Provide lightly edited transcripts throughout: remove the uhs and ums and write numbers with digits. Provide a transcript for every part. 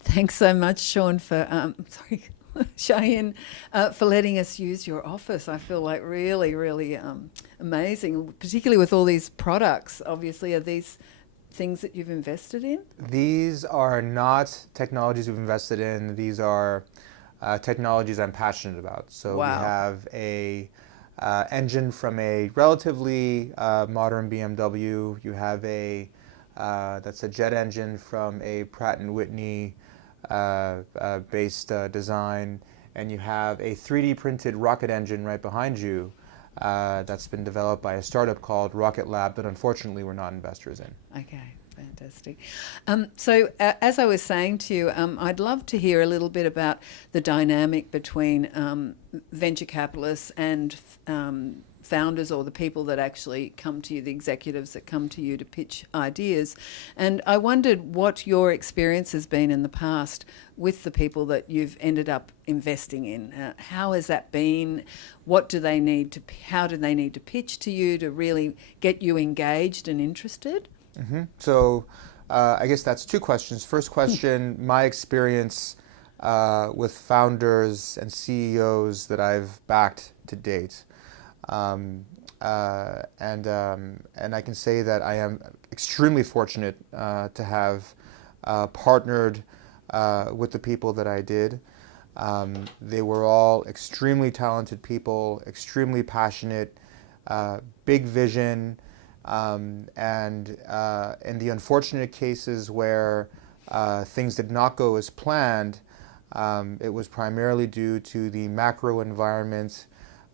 Thanks so much, Sean, for Shahin, for letting us use your office. I feel like really amazing, particularly with all these products. Obviously, are these things that you've invested in? These are not technologies we've invested in. These are technologies I'm passionate about. So we Wow. have a engine from a relatively modern BMW. You have a that's a jet engine from a Pratt and Whitney based design, and you have a 3D printed rocket engine right behind you that's been developed by a startup called Rocket Lab that unfortunately we're not investors in. Okay, fantastic. As I was saying to you, I'd love to hear a little bit about the dynamic between venture capitalists and founders, or the people that actually come to you, the executives that come to you to pitch ideas. And I wondered what your experience has been in the past with the people that you've ended up investing in. How has that been? What do they need to? How do they need to pitch to you to really get you engaged and interested? So I guess that's two questions. First question, my experience with founders and CEOs that I've backed to date. And I can say that I am extremely fortunate to have partnered with the people that I did. They were all extremely talented people, extremely passionate, big vision, and in the unfortunate cases where things did not go as planned, it was primarily due to the macro environment.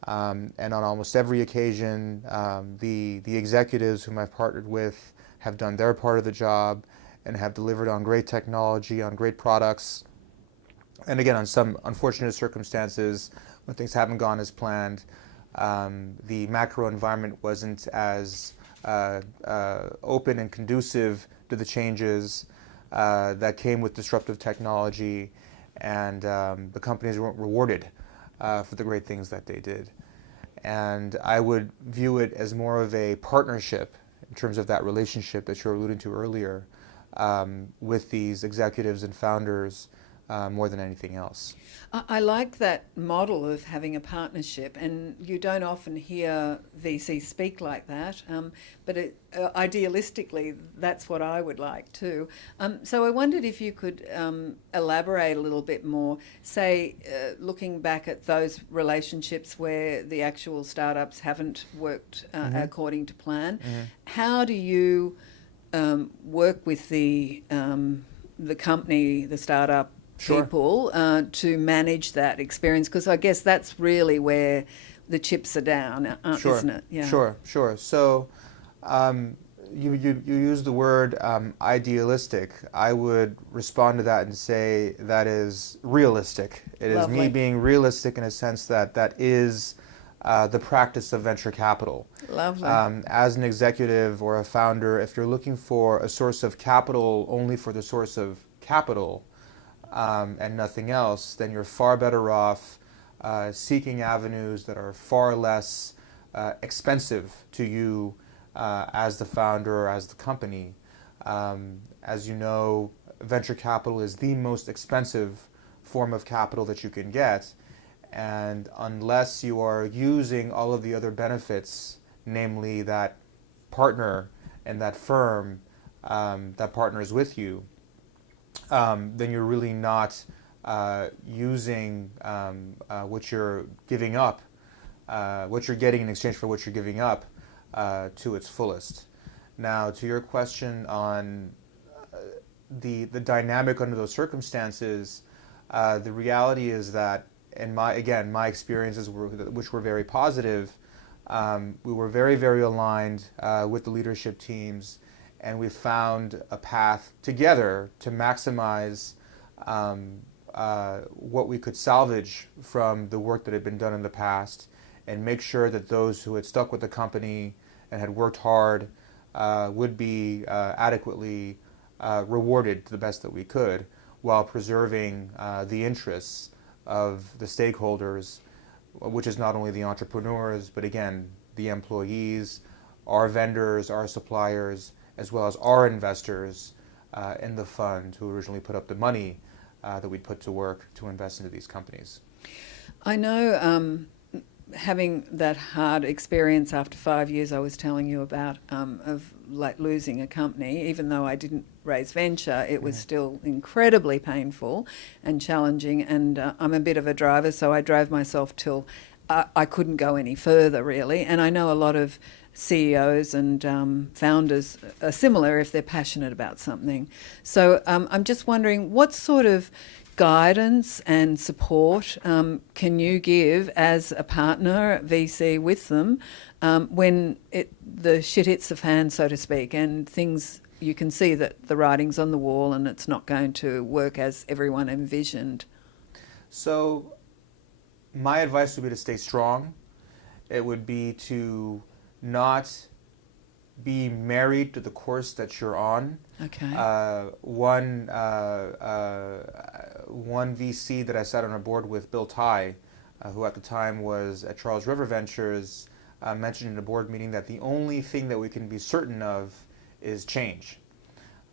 And on almost every occasion, the executives whom I've partnered with have done their part of the job and have delivered on great technology, on great products. And again, on some unfortunate circumstances, when things haven't gone as planned, the macro environment wasn't as open and conducive to the changes that came with disruptive technology, and the companies weren't rewarded for the great things that they did. And I would view it as more of a partnership in terms of that relationship that you were alluding to earlier with these executives and founders more than anything else. I like that model of having a partnership, and you don't often hear VC speak like that, idealistically, that's what I would like too. So I wondered if you could elaborate a little bit more, say, looking back at those relationships where the actual startups haven't worked according to plan. How do you work with the company, the startup, Sure. people to manage that experience? Because I guess that's really where the chips are down, Sure. isn't it? Yeah. Sure. So you use the word idealistic. I would respond to that and say that is realistic. It is me Lovely. being realistic in a sense that that is the practice of venture capital. Lovely. As an executive or a founder, if you're looking for a source of capital only for the source of capital, and nothing else, then you're far better off seeking avenues that are far less expensive to you as the founder or as the company. As you know, venture capital is the most expensive form of capital that you can get, and unless you are using all of the other benefits, namely that partner and that firm that partners with you, then you're really not using what you're giving up, what you're getting in exchange for what you're giving up to its fullest. Now, to your question on the dynamic under those circumstances, the reality is that, in my experiences, which were very positive, we were very aligned with the leadership teams, and we found a path together to maximize what we could salvage from the work that had been done in the past, and make sure that those who had stuck with the company and had worked hard would be adequately rewarded to the best that we could, while preserving the interests of the stakeholders, which is not only the entrepreneurs, but again, the employees, our vendors, our suppliers, as well as our investors in the fund who originally put up the money that we'd put to work to invest into these companies. I know, having that hard experience after 5 years I was telling you about, of like losing a company, even though I didn't raise venture, it was still incredibly painful and challenging. And I'm a bit of a driver, so I drove myself till I couldn't go any further, really. And I know a lot of CEOs and founders are similar if they're passionate about something. So I'm just wondering, what sort of guidance and support can you give as a partner, VC, with them when the shit hits the fan, so to speak, and things, you can see that the writing's on the wall and it's not going to work as everyone envisioned? So my advice would be to stay strong. It would be to not be married to the course that you're on. Okay. One VC that I sat on a board with, Bill Ty, who at the time was at Charles River Ventures, mentioned in a board meeting that the only thing that we can be certain of is change.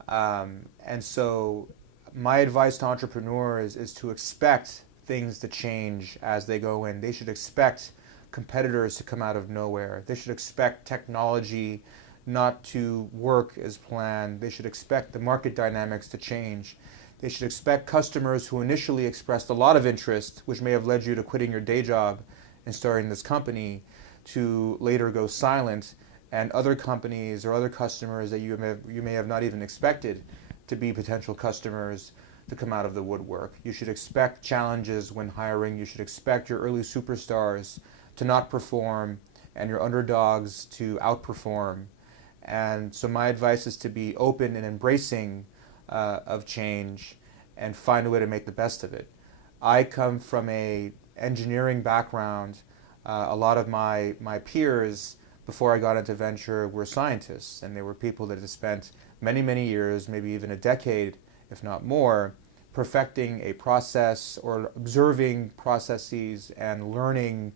And so my advice to entrepreneurs is to expect things to change as they go in. They should expect competitors to come out of nowhere. They should expect technology not to work as planned. They should expect the market dynamics to change. They should expect customers who initially expressed a lot of interest, which may have led you to quitting your day job and starting this company, to later go silent, and other companies or other customers that you may have not even expected to be potential customers to come out of the woodwork. You should expect challenges when hiring. You should expect your early superstars to not perform and your underdogs to outperform. And so my advice is to be open and embracing of change and find a way to make the best of it. I come from an engineering background. A lot of my peers before I got into venture were scientists, and they were people that had spent many, many years, maybe even a decade, if not more, perfecting a process or observing processes and learning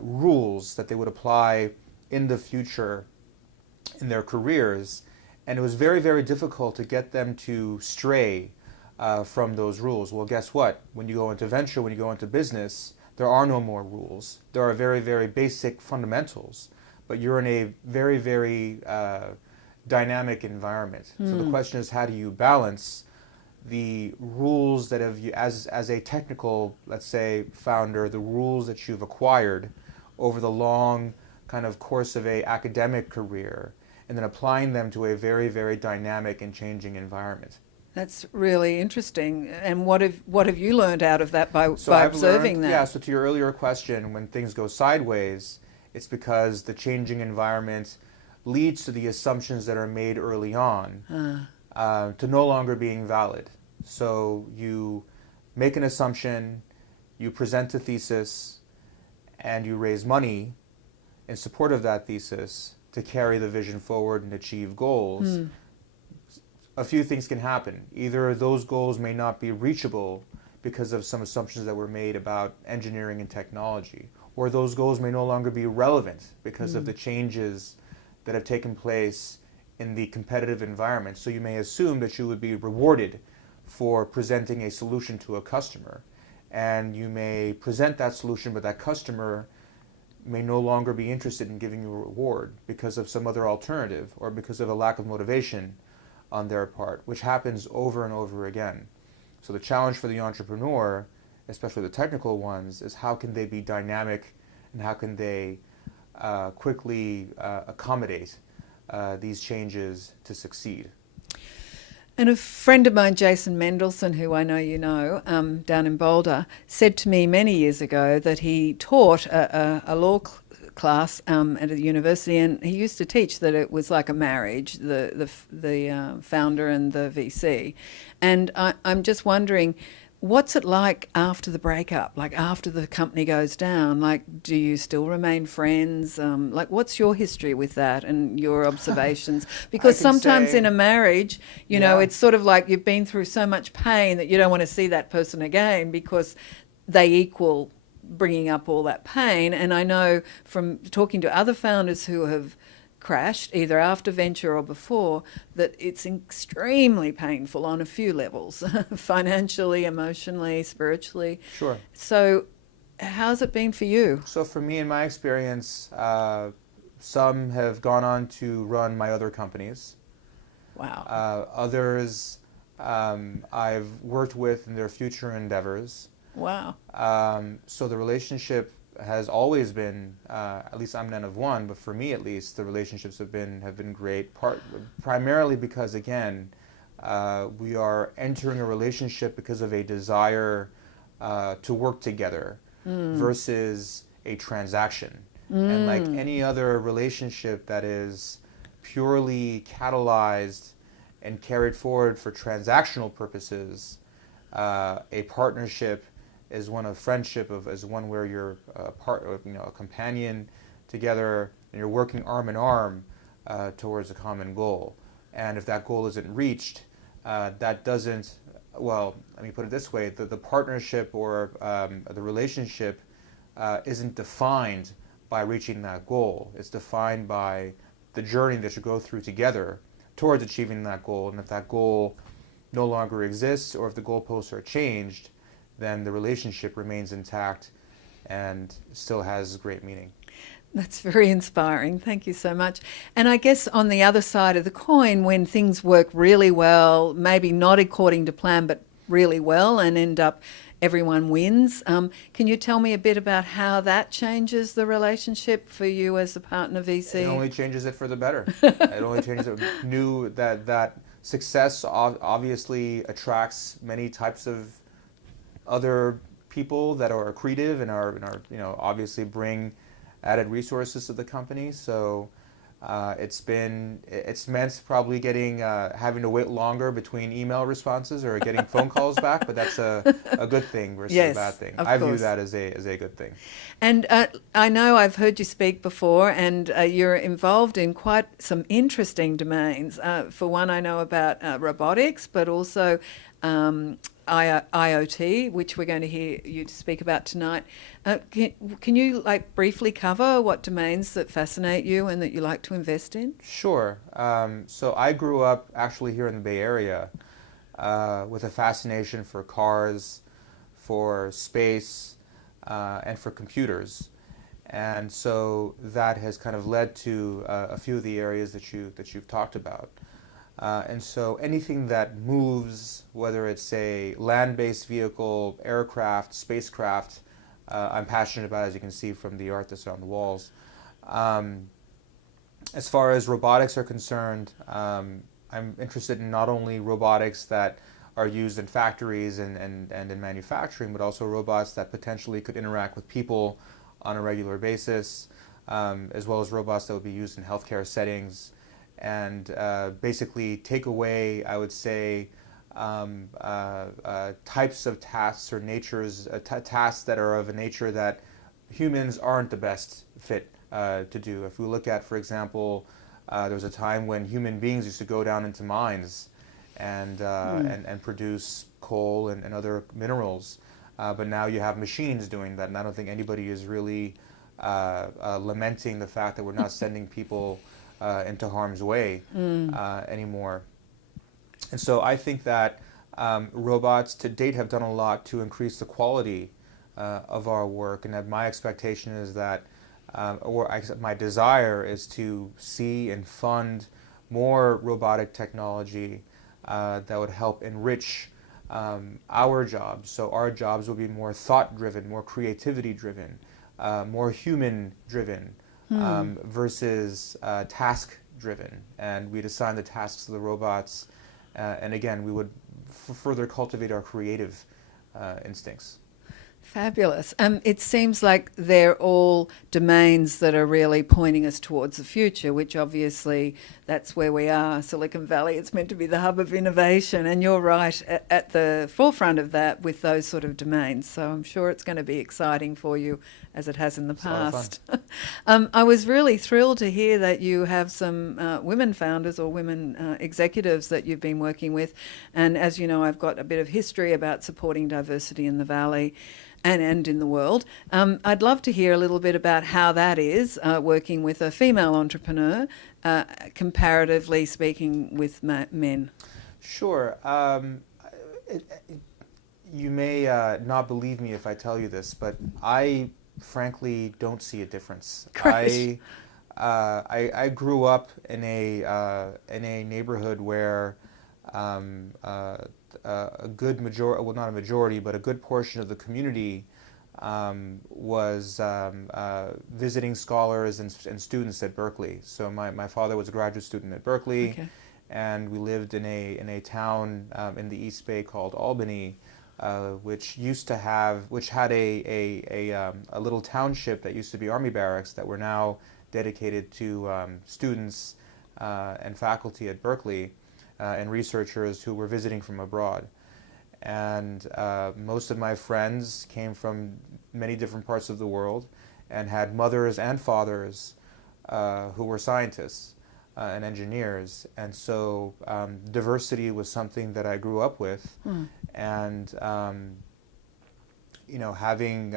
rules that they would apply in the future in their careers. And it was very, very difficult to get them to stray from those rules. Well, guess what? When you go into venture, when you go into business, there are no more rules. There are very, very basic fundamentals, but you're in a very, very dynamic environment. So the question is, how do you balance the rules that have you, as a technical, let's say, founder, the rules that you've acquired over the long kind of course of a academic career, and then applying them to a very, very dynamic and changing environment. That's really interesting. And what have you learned out of that by observing that? Yeah, so to your earlier question, when things go sideways, it's because the changing environment leads to the assumptions that are made early on to no longer being valid. So you make an assumption, you present a thesis, and you raise money in support of that thesis to carry the vision forward and achieve goals. A few things can happen. Either those goals may not be reachable because of some assumptions that were made about engineering and technology, or those goals may no longer be relevant because of the changes that have taken place in the competitive environment. So you may assume that you would be rewarded for presenting a solution to a customer, and you may present that solution, but that customer may no longer be interested in giving you a reward because of some other alternative or because of a lack of motivation on their part, which happens over and over again. So the challenge for the entrepreneur, especially the technical ones, is how can they be dynamic and how can they quickly accommodate these changes to succeed. And a friend of mine, Jason Mendelsohn, who I know you know, down in Boulder, said to me many years ago that he taught a law class at a university, and he used to teach that it was like a marriage, the founder and the VC. And I'm just wondering, what's it like after the breakup? Like after the company goes down, like do you still remain friends? Like what's your history with that and your observations? Because sometimes in a marriage, you know, it's sort of like you've been through so much pain that you don't want to see that person again because they equal bringing up all that pain. And I know from talking to other founders who have crashed, either after venture or before, that it's extremely painful on a few levels, financially, emotionally, spiritually. Sure. So how's it been for you? So for me, in my experience, some have gone on to run my other companies. Wow. Others I've worked with in their future endeavors. Wow. So the relationship has always been, at least I'm none of one, but for me at least, the relationships have been great. Primarily because, again, we are entering a relationship because of a desire to work together versus a transaction. And like any other relationship that is purely catalyzed and carried forward for transactional purposes, a partnership is one of friendship, is one where you're a companion together, and you're working arm in arm towards a common goal. And if that goal isn't reached, that doesn't. Well, let me put it this way: the partnership or the relationship isn't defined by reaching that goal. It's defined by the journey that you go through together towards achieving that goal. And if that goal no longer exists, or if the goalposts are changed, then the relationship remains intact and still has great meaning. That's very inspiring. Thank you so much. And I guess on the other side of the coin, when things work really well, maybe not according to plan, but really well, and end up everyone wins, can you tell me a bit about how that changes the relationship for you as a partner VC? It only changes it for the better. It only changes it. That success obviously attracts many types of other people that are accretive and are obviously bring added resources to the company. So it's meant probably getting having to wait longer between email responses or getting phone calls back, but that's a good thing versus Yes, a bad thing. of I view course. that as a good thing. And I know I've heard you speak before, and you're involved in quite some interesting domains. For one, I know about robotics, but also IoT, which we're going to hear you speak about tonight. Can you briefly cover what domains that fascinate you and that you like to invest in? Sure. So I grew up actually here in the Bay Area with a fascination for cars, for space, and for computers. And so that has kind of led to a few of the areas that you've talked about. And so anything that moves, whether it's a land-based vehicle, aircraft, spacecraft, I'm passionate about, as you can see from the art that's on the walls. As far as robotics are concerned, I'm interested in not only robotics that are used in factories and in manufacturing, but also robots that potentially could interact with people on a regular basis, as well as robots that would be used in healthcare settings, and basically take away, I would say, types of tasks or tasks that are of a nature that humans aren't the best fit to do. If we look at, for example, there was a time when human beings used to go down into mines and produce coal and other minerals, but now you have machines doing that, and I don't think anybody is really lamenting the fact that we're not sending people into harm's way anymore. And so I think that robots to date have done a lot to increase the quality of our work, and that my expectation is that, my desire is to see and fund more robotic technology that would help enrich our jobs. So our jobs will be more thought-driven, more creativity-driven, more human-driven, versus task-driven. And we'd assign the tasks to the robots, and again, we would further cultivate our creative instincts. Fabulous. It seems like they're all domains that are really pointing us towards the future, which obviously that's where we are. Silicon Valley, it's meant to be the hub of innovation, and you're right at the forefront of that with those sort of domains. So I'm sure it's going to be exciting for you as it has in the past. I was really thrilled to hear that you have some women founders or women executives that you've been working with. And as you know, I've got a bit of history about supporting diversity in the Valley. and in the world. I'd love to hear a little bit about how that is working with a female entrepreneur, comparatively speaking, with men. Sure. You may not believe me if I tell you this, but I frankly don't see a difference. Great. I grew up in a neighborhood where a good majority, well, not a majority, but a good portion of the community was visiting scholars and students at Berkeley. So my father was a graduate student at Berkeley, Okay. and we lived in a town in the East Bay called Albany, which had a little township that used to be Army barracks that were now dedicated to students and faculty at Berkeley and researchers who were visiting from abroad. And most of my friends came from many different parts of the world and had mothers and fathers who were scientists and engineers. And so diversity was something that I grew up with. And having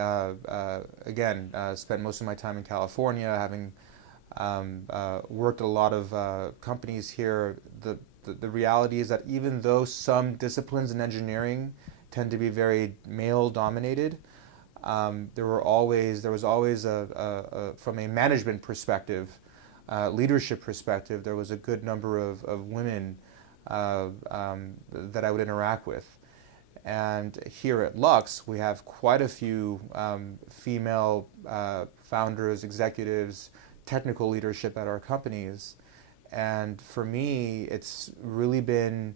again spent most of my time in California, having worked at a lot of companies here, the reality is that even though some disciplines in engineering tend to be very male dominated, there was always from a management perspective, leadership perspective, there was a good number of women that I would interact with. And here at Lux, we have quite a few female founders, executives, technical leadership at our companies. And for me, it's really been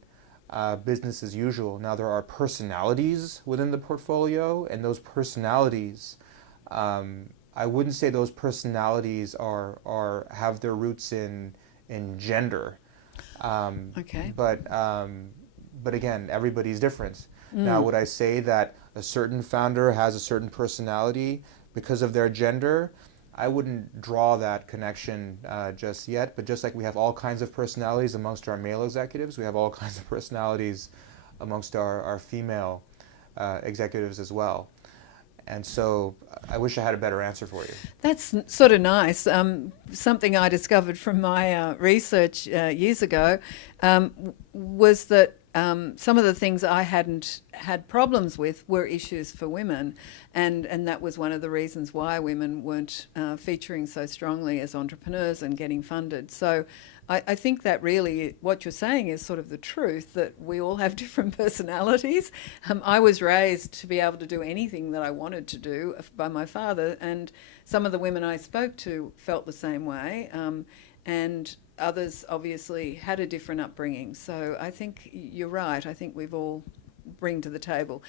business as usual. Now, there are personalities within the portfolio, and those personalities, I wouldn't say those personalities have their roots in gender. Okay. But again, everybody's different. Now, would I say that a certain founder has a certain personality because of their gender? I wouldn't draw that connection just yet, but just like we have all kinds of personalities amongst our male executives, we have all kinds of personalities amongst our female executives as well. And so I wish I had a better answer for you. That's sort of nice. Something I discovered from my research years ago was that some of the things I hadn't had problems with were issues for women, and that was one of the reasons why women weren't featuring so strongly as entrepreneurs and getting funded. So I think that really what you're saying is sort of the truth, that we all have different personalities. I was raised to be able to do anything that I wanted to do by my father, and some of the women I spoke to felt the same way, and others obviously had a different upbringing. So I think you're right. I think we've all bring to the table.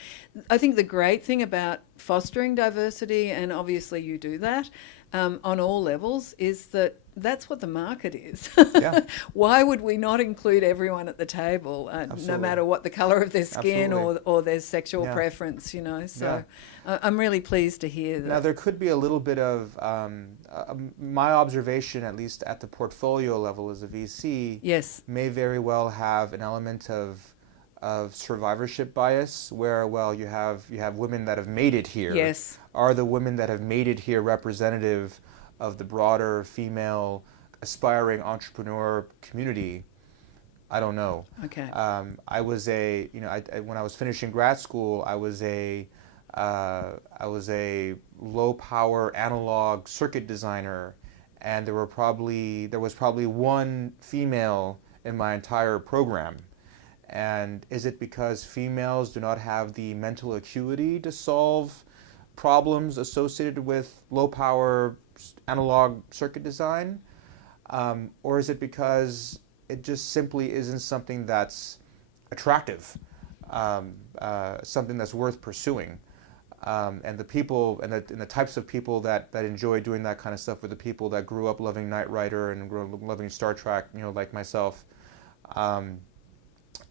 I think the great thing about fostering diversity, and obviously you do that on all levels, is that that's what the market is. Yeah. Why would we not include everyone at the table, no matter what the colour of their skin or their sexual preference, So I'm really pleased to hear that. Now, there could be a little bit of, my observation, at least at the portfolio level as a VC, Yes. may very well have an element of survivorship bias, where, well, you have women that have made it here. Yes. Are the women that have made it here representative of the broader female aspiring entrepreneur community? I don't know. Okay. I was when I was finishing grad school, I was a low power analog circuit designer, and there was probably one female in my entire program. And is it because females do not have the mental acuity to solve problems associated with low power analog circuit design? Or is it because it just simply isn't something that's attractive, something that's worth pursuing? And the people and the types of people that enjoy doing that kind of stuff were the people that grew up loving Knight Rider and grew up loving Star Trek, like myself.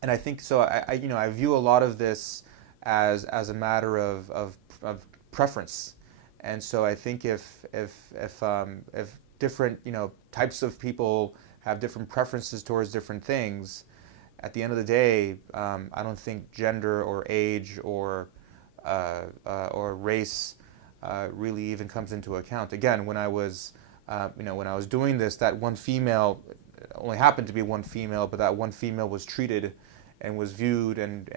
And I think so. I view a lot of this as a matter of preference, and so I think if different types of people have different preferences towards different things, at the end of the day, I don't think gender or age or or race really even comes into account. Again, when I was when I was doing this, that one female only happened to be one female, but that one female was treated and was viewed and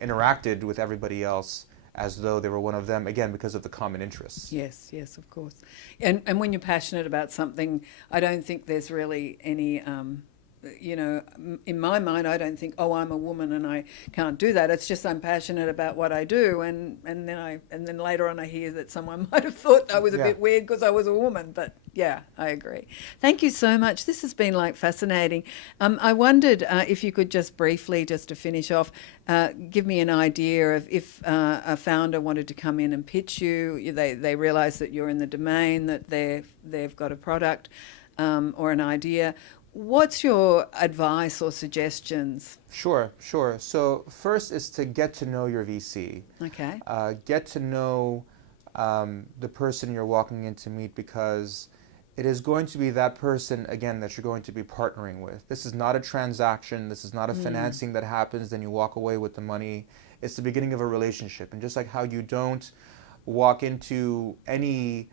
interacted with everybody else as though they were one of them, again, because of the common interests. Yes, yes, of course. And when you're passionate about something, I don't think there's really any, in my mind, I don't think, oh, I'm a woman and I can't do that. It's just I'm passionate about what I do, and then later on I hear that someone might have thought I was a bit weird because I was a woman. But yeah, I agree. Thank you so much. This has been fascinating. I wondered if you could just briefly, just to finish off, give me an idea of if a founder wanted to come in and pitch you, they realise that you're in the domain, that they've got a product or an idea. What's your advice or suggestions? Sure. So first is to get to know your VC. Okay. Get to know the person you're walking in to meet, because it is going to be that person, again, that you're going to be partnering with. This is not a transaction. This is not a financing that happens, then you walk away with the money. It's the beginning of a relationship. And just like how you don't walk into any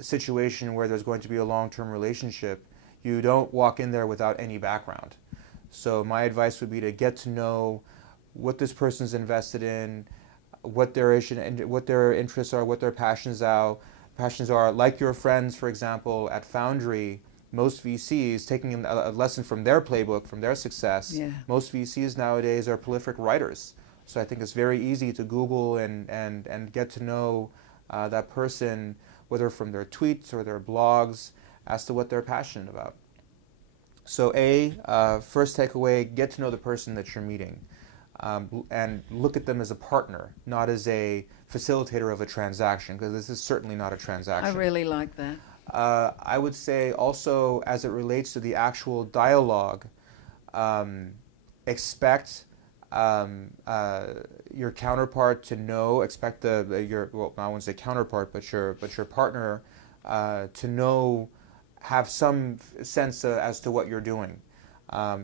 situation where there's going to be a long-term relationship, you don't walk in there without any background. So my advice would be to get to know what this person's invested in, what their interests are, what their passions are. Like your friends, for example, at Foundry, most VCs, taking a lesson from their playbook, from their success, most VCs nowadays are prolific writers. So I think it's very easy to Google and get to know that person, whether from their tweets or their blogs, as to what they're passionate about. So first takeaway, get to know the person that you're meeting, and look at them as a partner, not as a facilitator of a transaction, because this is certainly not a transaction. I really like that. I would say also, as it relates to the actual dialogue, expect your counterpart to know, expect I wouldn't say counterpart, but your partner to know, have some sense as to what you're doing.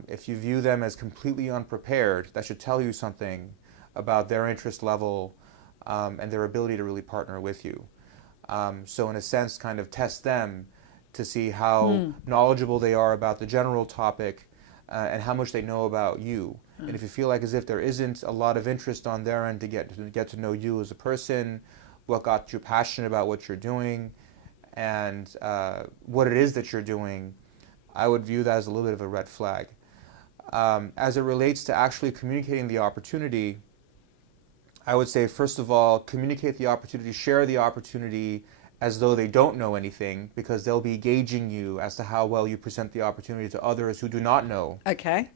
If you view them as completely unprepared, that should tell you something about their interest level and their ability to really partner with you. So in a sense, kind of test them to see how knowledgeable they are about the general topic and how much they know about you. And if you feel like as if there isn't a lot of interest on their end to get to know you as a person, what got you passionate about what you're doing, and what it is that you're doing, I would view that as a little bit of a red flag. As it relates to actually communicating the opportunity, I would say, first of all, communicate the opportunity, share the opportunity as though they don't know anything, because they'll be gauging you as to how well you present the opportunity to others who do not know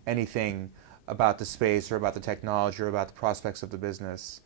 anything about the space or about the technology or about the prospects of the business.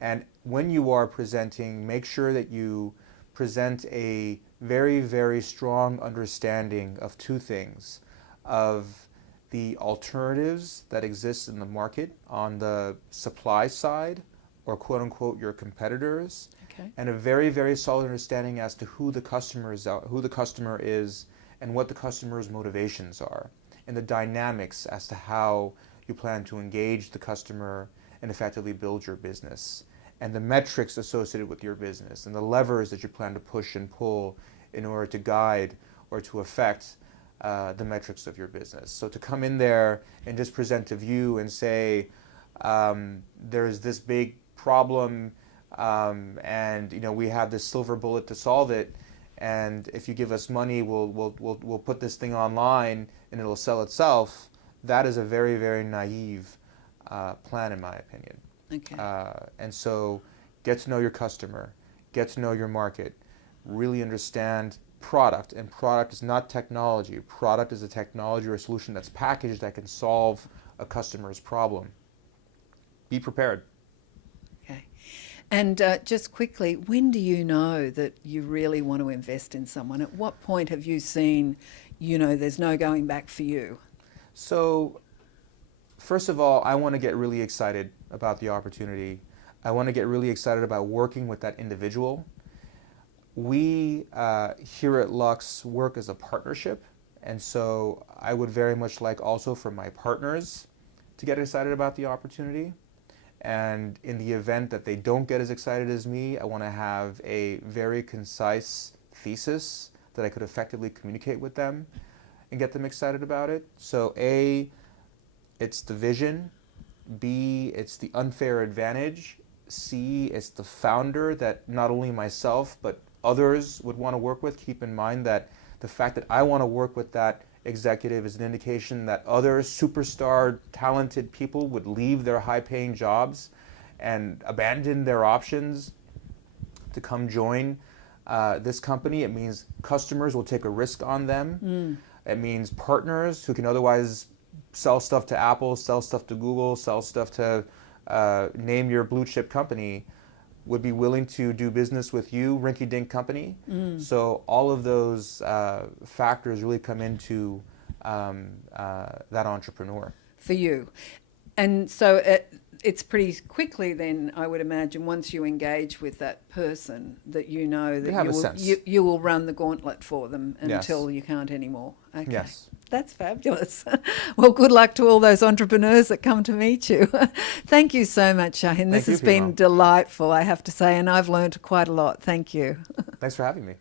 And when you are presenting, make sure that you present a very, very strong understanding of two things: of the alternatives that exist in the market on the supply side, or quote unquote your competitors, and a very, very solid understanding as to who the customer is, and what the customer's motivations are, and the dynamics as to how you plan to engage the customer and effectively build your business, and the metrics associated with your business, and the levers that you plan to push and pull in order to guide or to affect the metrics of your business. So to come in there and just present a view and say, there's this big problem, and we have this silver bullet to solve it, and if you give us money, we'll put this thing online and it'll sell itself. That is a very, very naive plan, in my opinion. And so get to know your customer, get to know your market, really understand product. And product is not technology. Product is a technology or a solution that's packaged that can solve a customer's problem. Be prepared. Okay. And just quickly, when do you know that you really want to invest in someone? At what point have you seen, there's no going back for you? So, first of all, I want to get really excited about the opportunity. I want to get really excited about working with that individual. We here at Lux work as a partnership, and so I would very much like also for my partners to get excited about the opportunity. And in the event that they don't get as excited as me, I want to have a very concise thesis that I could effectively communicate with them and get them excited about it. So A, it's the vision. B, it's the unfair advantage. C, it's the founder that not only myself, but others would want to work with. Keep in mind that the fact that I want to work with that executive is an indication that other superstar, talented people would leave their high-paying jobs and abandon their options to come join this company. It means customers will take a risk on them. It means partners who can otherwise sell stuff to Apple, sell stuff to Google, sell stuff to name your blue chip company would be willing to do business with you, rinky-dink company. So all of those factors really come into that entrepreneur. For you. And so it's pretty quickly then, I would imagine, once you engage with that person, that you know that you will run the gauntlet for them until you can't anymore. Okay. Yes. That's fabulous. Well, good luck to all those entrepreneurs that come to meet you. Thank you so much, Shahin. This has been delightful, I have to say, and I've learned quite a lot. Thank you. Thanks for having me.